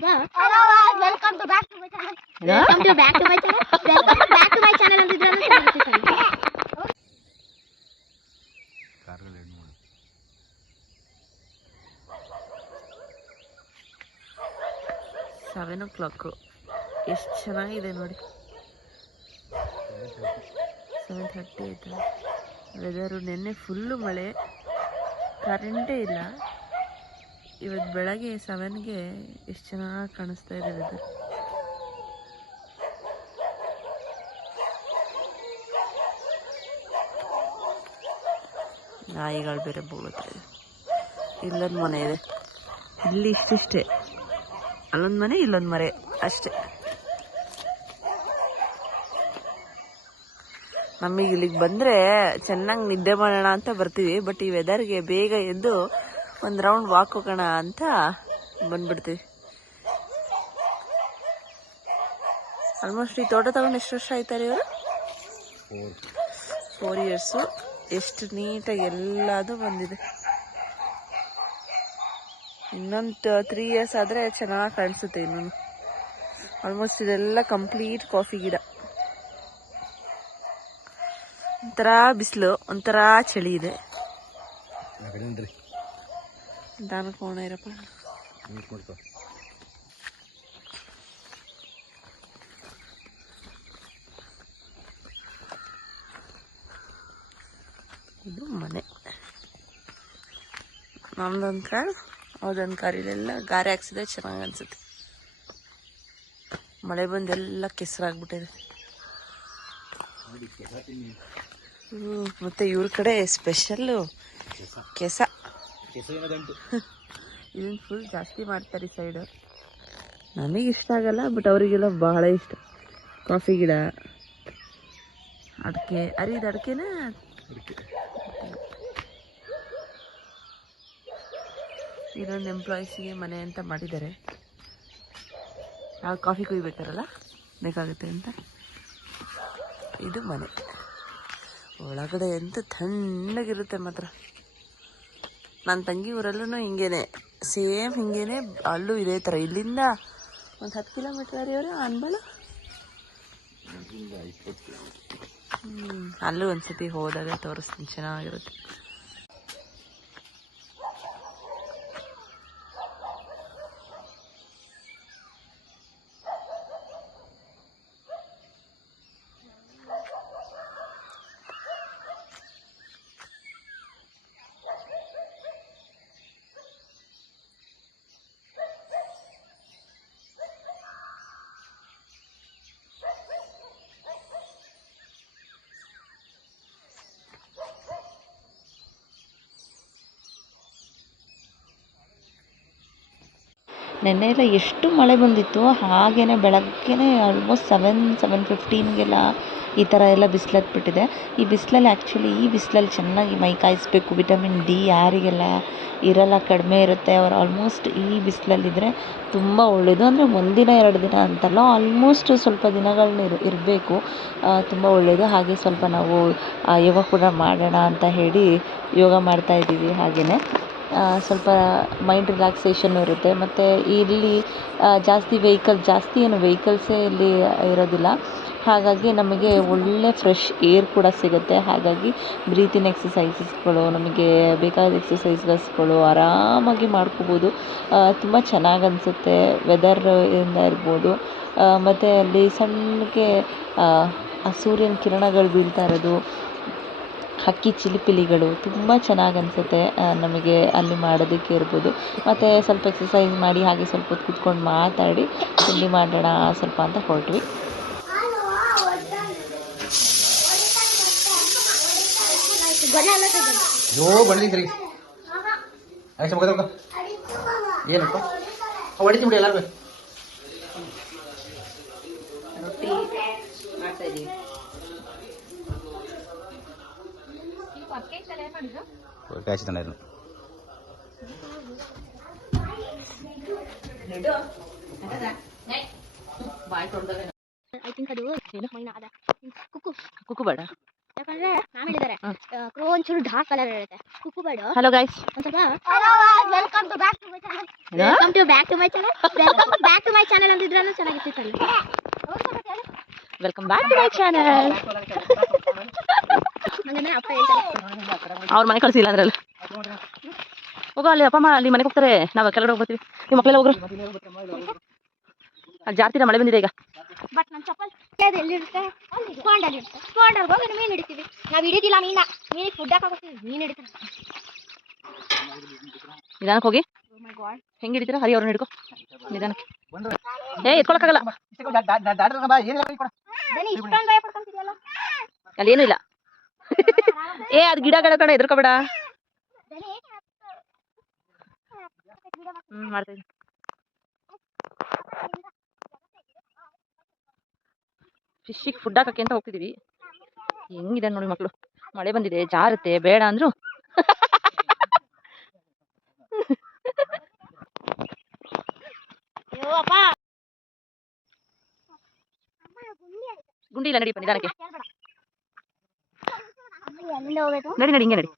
Welcome to back to my channel. Welcome to back to my channel. Welcome back to my channel ಅಂತ ಇದ್ರಲ್ಲ. Seven ಓ clock ಎಷ್ಟು ಚೆನ್ನಾಗಿದೆ ನೋಡಿ. 7:30 ಆಯ್ತಾ. Weather ನೆನ್ನೆ ಫುಲ್ಲು ಮಳೆ, ಕರೆಂಟೇ ಇಲ್ಲ. ಇವತ್ತು ಬೆಳಗ್ಗೆ 7ಗೆ ಎಷ್ಟು ಚೆನ್ನಾಗಿ ಕಾಣಿಸ್ತಾ ಇದೆ ವೆದರ್. ನಾಯಿಗಳು ಬೇರೆ ಬೋಗುತ್ತಾ ಇದೆ. ಇಲ್ಲೊಂದು ಮನೆ ಇದೆ, ಇಲ್ಲಿ ಇಷ್ಟಿಷ್ಟೇ. ಅಲ್ಲೊಂದು ಮನೆ, ಇಲ್ಲೊಂದು ಮರೆ ಅಷ್ಟೇ. ನಮಗೆ ಇಲ್ಲಿಗೆ ಬಂದರೆ ಚೆನ್ನಾಗಿ ನಿದ್ದೆ ಮಾಡೋಣ ಅಂತ ಬರ್ತೀವಿ. ಬಟ್ ಈ ವೆದರ್ಗೆ ಬೇಗ ಎದ್ದು ಒಂದು ರೌಂಡ್ ವಾಕ್ ಹೋಗೋಣ ಅಂತ ಬಂದ್ಬಿಡ್ತೀವಿ. ಆಲ್ಮೋಸ್ಟ್ ಈ ತೋಟ ತಗೊಂಡು ಎಷ್ಟು ವರ್ಷ ಆಯ್ತಾರೆ ಇವರು? 4 ಇಯರ್ಸು. ಎಷ್ಟು ನೀಟಾಗಿ ಎಲ್ಲದು ಬಂದಿದೆ. ಇನ್ನೊಂದು 3 ಇಯರ್ಸ್ ಆದರೆ ಚೆನ್ನಾಗಿ ಕಾಣಿಸುತ್ತೆ. ಇನ್ನೊಂದು ಆಲ್ಮೋಸ್ಟ್ ಇದೆಲ್ಲ ಕಂಪ್ಲೀಟ್ ಕಾಫಿ ಗಿಡ. ಒಂಥರ ಬಿಸಿಲು, ಒಂಥರ ಚಳಿ ಇದೆ. ದಾನ ಕೋಣ ಇರಪ್ಪ. ಇದು ಮನೆ. ನಮ್ದೊಂದು ಕಾರ್, ಅವ್ರದೊಂದು ಕಾರ್. ಇಲ್ಲೆಲ್ಲ ಗಾರೆ ಹಾಕ್ಸಿದ್ರೆ ಚೆನ್ನಾಗಿ ಅನ್ಸುತ್ತೆ. ಮಳೆ ಬಂದೆಲ್ಲ ಕೆಸರಾಗ್ಬಿಟ್ಟಿದೆ. ಮತ್ತೆ ಇವ್ರ ಕಡೆ ಸ್ಪೆಷಲ್ಲು ಕೆಸ. ಇದನ್ನ ಫುಲ್ ಜಾಸ್ತಿ ಮಾಡ್ತಾರೆ ಈ ಸೈಡು. ನಮಗೆ ಇಷ್ಟ ಆಗಲ್ಲ, ಬಟ್ ಅವರಿಗೆಲ್ಲ ಬಹಳ ಇಷ್ಟ. ಕಾಫಿ ಗಿಡ, ಅಡಿಕೆ. ಇದು ಅಡಿಕೆನ ಇದೊಂದು ಎಂಪ್ಲಾಯೀಸಿಗೆ ಮನೆ ಅಂತ ಮಾಡಿದ್ದಾರೆ. ನಾವು ಕಾಫಿ ಕುಯ್ಬೇಕಾರಲ್ಲ ಬೇಕಾಗುತ್ತೆ ಅಂತ. ಇದು ಮನೆ. ಒಳಗಡೆ ಎಂತ ತಣ್ಣಗಿರುತ್ತೆ ಮಾತ್ರ. ನನ್ನ ತಂಗಿ ಊರಲ್ಲೂ ಹಿಂಗೇನೆ, ಸೇಮ್ ಹಿಂಗೇನೆ. ಅಲ್ಲೂ ಇದೇ ಥರ. ಇಲ್ಲಿಂದ ಒಂದು 10 ಕಿಲೋಮೀಟರ್ ಇವರೇ ಅನ್ಬಳ. ಅಲ್ಲೂ ಒಂದ್ಸತಿ ಹೋದಾಗ ತೋರಿಸ್ತೀನಿ, ಚೆನ್ನಾಗಿರುತ್ತೆ. ನೆನ್ನೆ ಎಲ್ಲ ಎಷ್ಟು ಮಳೆ ಬಂದಿತ್ತು. ಹಾಗೇ ಬೆಳಗ್ಗೆನೇ ಆಲ್ಮೋಸ್ಟ್ 7:15ಗೆಲ್ಲ ಈ ಥರ ಎಲ್ಲ ಬಿಸಿಲತ್ಬಿಟ್ಟಿದೆ. ಈ ಬಿಸಿಲಲ್ಲಿ ಆ್ಯಕ್ಚುಲಿ ಈ ಬಿಸಿಲಲ್ಲಿ ಚೆನ್ನಾಗಿ ಮೈ ಕಾಯಿಸ್ಬೇಕು. ವಿಟಮಿನ್ ಡಿ ಯಾರಿಗೆಲ್ಲ ಇರಲ್ಲ, ಕಡಿಮೆ ಇರುತ್ತೆ, ಅವರು ಆಲ್ಮೋಸ್ಟ್ ಈ ಬಿಸಿಲಲ್ಲಿದ್ದರೆ ತುಂಬ ಒಳ್ಳೆಯದು. ಅಂದರೆ 1 ದಿನ 2 ದಿನ ಅಂತಲ್ಲ, ಆಲ್ಮೋಸ್ಟ್ ಸ್ವಲ್ಪ ದಿನಗಳನ್ನ ಇರಬೇಕು, ತುಂಬ ಒಳ್ಳೆಯದು. ಹಾಗೆ ಸ್ವಲ್ಪ ನಾವು ಯೋಗ ಕೂಡ ಮಾಡೋಣ ಅಂತ ಹೇಳಿ ಯೋಗ ಮಾಡ್ತಾಯಿದ್ದೀವಿ. ಹಾಗೆಯೇ ಸ್ವಲ್ಪ ಮೈಂಡ್ ರಿಲ್ಯಾಕ್ಸೇಷನ್ನು ಇರುತ್ತೆ. ಮತ್ತು ಇಲ್ಲಿ ಜಾಸ್ತಿ ವೆಹಿಕಲ್ಸೇ ಇಲ್ಲಿ ಇರೋದಿಲ್ಲ. ಹಾಗಾಗಿ ನಮಗೆ ಒಳ್ಳೆ ಫ್ರೆಶ್ ಏರ್ ಕೂಡ ಸಿಗುತ್ತೆ. ಹಾಗಾಗಿ ಬ್ರೀತಿಂಗ್ ಎಕ್ಸಸೈಸಸ್ಗಳು, ನಮಗೆ ಬೇಕಾದ ಎಕ್ಸಸೈಸಸ್ಗಳು ಆರಾಮಾಗಿ ಮಾಡ್ಕೋಬೋದು. ತುಂಬ ಚೆನ್ನಾಗಿ ಅನಿಸುತ್ತೆ. ವೆದರ್ ಇಂದ ಇರ್ಬೋದು, ಮತ್ತು ಅಲ್ಲಿ ಸಣ್ಣಗೆ ಸೂರ್ಯನ ಕಿರಣಗಳು ಬೀಳ್ತಾ ಇರೋದು, ಹಕ್ಕಿ ಚಿಲಿಪಿಲಿಗಳು ತುಂಬ ಚೆನ್ನಾಗಿ ಅನಿಸುತ್ತೆ ನಮಗೆ ಅಲ್ಲಿ ಮಾಡೋದಕ್ಕೆ ಇರ್ಬೋದು. ಮತ್ತು ಸ್ವಲ್ಪ ಎಕ್ಸಸೈಸ್ ಮಾಡಿ ಹಾಗೆ ಸ್ವಲ್ಪ ಹೊತ್ತು ಕೂತ್ಕೊಂಡು ಮಾತಾಡಿ ತಿಂಡಿ ಮಾಡೋಣ ಸ್ವಲ್ಪ ಅಂತ ಹೊರಟ್ವಿ. ರೊಟ್ಟಿ ಮಾಡ್ತಾ ಇದ್ದೀವಿ. ಕುಕ್ಕು ಬೇಡ, ಯಾಕಂದ್ರೆ ಮ್ಯಾಮ್ ಹೇಳಿದ್ದಾರೆ ಕ್ರೋ ಒಂಚೂರು ಡಾರ್ಕ್ ಕಲರ್ ಇರುತ್ತೆ. ಕುಕ್ಕು ಬೇಡ. ಹಲೋ ಗೈಸ್, ಒಂದ್ ಸ್ವಲ್ಪ welcome to back to my channel. Welcome to back to my channel. Welcome back channel ಅಂತಿದ್ರೂ ಚೆನ್ನಾಗಿರ್ತಿತ್ತಲ್ಲ. Welcome back to my channel. ಹಂಗಂದ್ರೆ ಅಪ್ಪ ಹೇಳ್ತಾರೆ ಅವ್ರ ಮನೆ ಕಳಿಸಿಲ್ಲ ಅಂದ್ರಲ್ಲ. ಹೋಗೋ ಅಲ್ಲಿ ಅಪ್ಪ ಅಮ್ಮ ಅಲ್ಲಿ ಮನೆಗೆ ಹೋಗ್ತಾರೆ, ನಾವು ಕೆಳಗಡೆ ಹೋಗ್ತೀವಿ. ನಿಮ್ಮ ಮಕ್ಕಳೆಲ್ಲ ಹೋಗ್ರು. ಅಲ್ಲಿ ಜಾಸ್ತಿ ಮಳೆ ಬಂದಿದೆ ಈಗ. ಬಟ್ ನನ್ನ ಚಪ್ಪಲ್ ಎಲ್ಲಿರುತ್ತೆ? ಸ್ಪಾಂಡಲ್ಲಿ ಇರುತ್ತೆ. ಸ್ಪಾಂಡಲ್ಲಿ ಹೋಗಿ ಮೀನು ಹಿಡಿತೀವಿ. ನಾವು ಹಿಡಿದಿಲ್ಲ ಮೀನ, ಮೀನಿಗೆ ಫುಡ್ ಹಾಕೋತೀವಿ, ಮೀನು ಹಿಡಿತೀವಿ. ನಿಧಾನಕ್ಕೆ ಹೋಗಿ. ಹೆಂಗೆ ಹಿಡಿತೀರಾ? ಹರಿ ಅವ್ರನ್ನ ಹಿಡ್ಕೊ ನಿಧಾನಕ್ಕೆ. ಎತ್ಕೊಳಕ್ಕಾಗಲ್ಲ. ಅಲ್ಲೇನು ಇಲ್ಲ. ಅದು ಗಿಡಗಳ ಕಡೆ ಎದ್ರಕೋಬೇಡ. ಮಾಡ್ತಾ ಇದ್ದೀನಿ. ಫಿಶ್ಶಿಗೆ ಫುಡ್ ಹಾಕಕ್ಕೆ ಅಂತ ಹೋಗ್ತಿದೀವಿ. ಹೆಂಗಿದೆ ನೋಡಿ ಮಕ್ಕಳು. ಮಳೆ ಬಂದಿದೆ, ಜಾರುತ್ತೆ, ಬೇಡ ಅಂದ್ರು. ಗುಂಡಿ ಇಲ್ಲ, ನಡಿಪ್ಪ ನಿಧಾನಕ್ಕೆ. ನಡಿ ನಡಿ, ಹಿಂಗೆ ನಡಿ.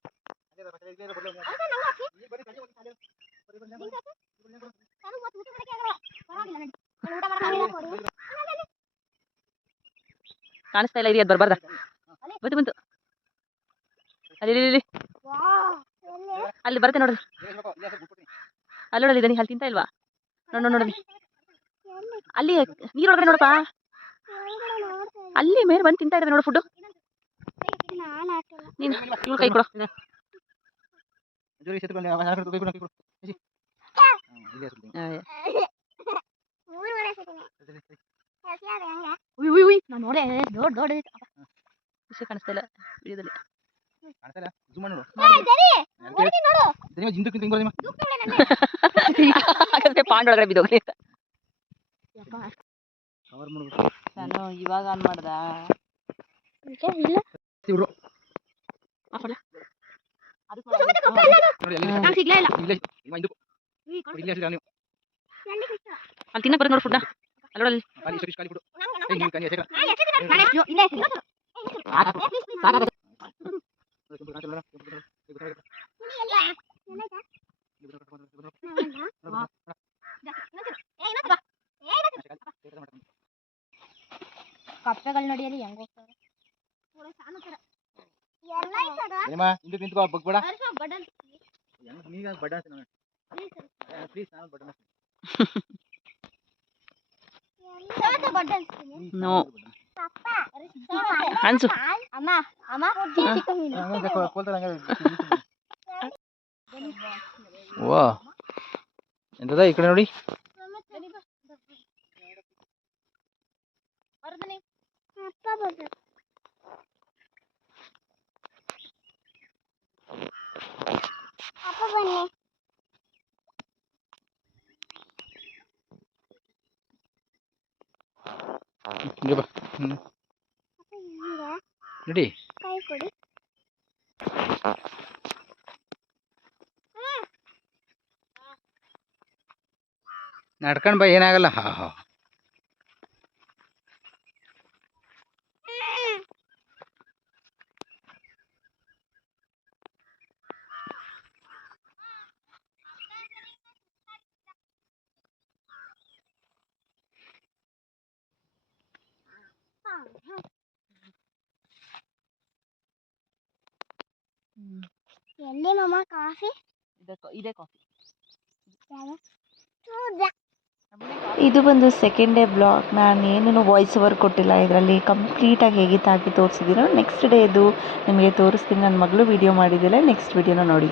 ಕಾಣಿಸ್ತಾ ಇಲ್ಲ, ಇದು ಬರ್ಬಾರ್ದ. ಬಂತು ಬಂತು. ಅಲ್ಲಿ ಅಲ್ಲಿ ಬರುತ್ತೆ ನೋಡ್ರಿ. ಅಲ್ಲಿ ನೋಡಲಿ ದನಿ, ಅಲ್ಲಿ ತಿಂತ ಇಲ್ವಾ? ನೋಡಿ ಅಲ್ಲಿ ನೀರೊಳಗಡೆ ನೋಡಪ್ಪ. ಅಲ್ಲಿ ಮೇಲೆ ಬಂದು ತಿಂತಾ ಇದ್ದಾರೆ ನೋಡು ಫುಡ್. ನೀನು ಇವ್ಳು ಕೈ ಕೊಡು. ನಾನು ನೋಡೆ ದೊಡ್ಡ ವಿಷಯ ಕಾಣಿಸ್ತಾ ಇಲ್ಲ ವಿಡಿಯೋದಲ್ಲಿ. ಪಾಂಡೊಳಗಡೆ ಬಿದ್ದೋಗ್ಲಿ ಅಂತ ನಾನು ಇವಾಗ ಆನ್ ಮಾಡ್ದ. ಅಲ್ಲಿ ತಿನ್ನಕ್ ಬರೋದು ನೋಡು ಫುಡ್ನ. ಅಲ್ಲೋಡಲ್ಲಿ ಕಪ್ಪೆಗಳು ನೋಡಿಯಲ್ಲಿ ಹೆಂಗ್ ಹೋಗ್ತಾರೆ. ನೋ ಅನ್ಸು. ವಾ ಎಂತದ ಈ ಕಡೆ ನೋಡಿ. ನಡಿ ನಡ್ಕೊಂಡ್ ಬಾ, ಏನಾಗಲ್ಲ. ಹಾ ಹಾ ಎಲ್ಲಿ ಮಮ್ಮ ಕಾಫಿ? ಇದೆ ಕಾಫಿ. ಇದು ಬಂದು ಸೆಕೆಂಡ್ ಡೇ ಬ್ಲಾಗ್. ನಾನು ಏನೂ ವಾಯ್ಸ್ ಓವರ್ ಕೊಟ್ಟಿಲ್ಲ ಇದರಲ್ಲಿ. ಕಂಪ್ಲೀಟಾಗಿ ಹೇಗಿತ್ತು ಹಾಕಿ ತೋರಿಸಿದ್ದೀನೋ. ನೆಕ್ಸ್ಟ್ ಡೇದು ನಿಮಗೆ ತೋರಿಸ್ತೀನಿ. ನನ್ನ ಮಗಳು ವೀಡಿಯೋ ಮಾಡಿದ್ದಿಲ್ಲ. ನೆಕ್ಸ್ಟ್ ವೀಡಿಯೋನ ನೋಡಿ.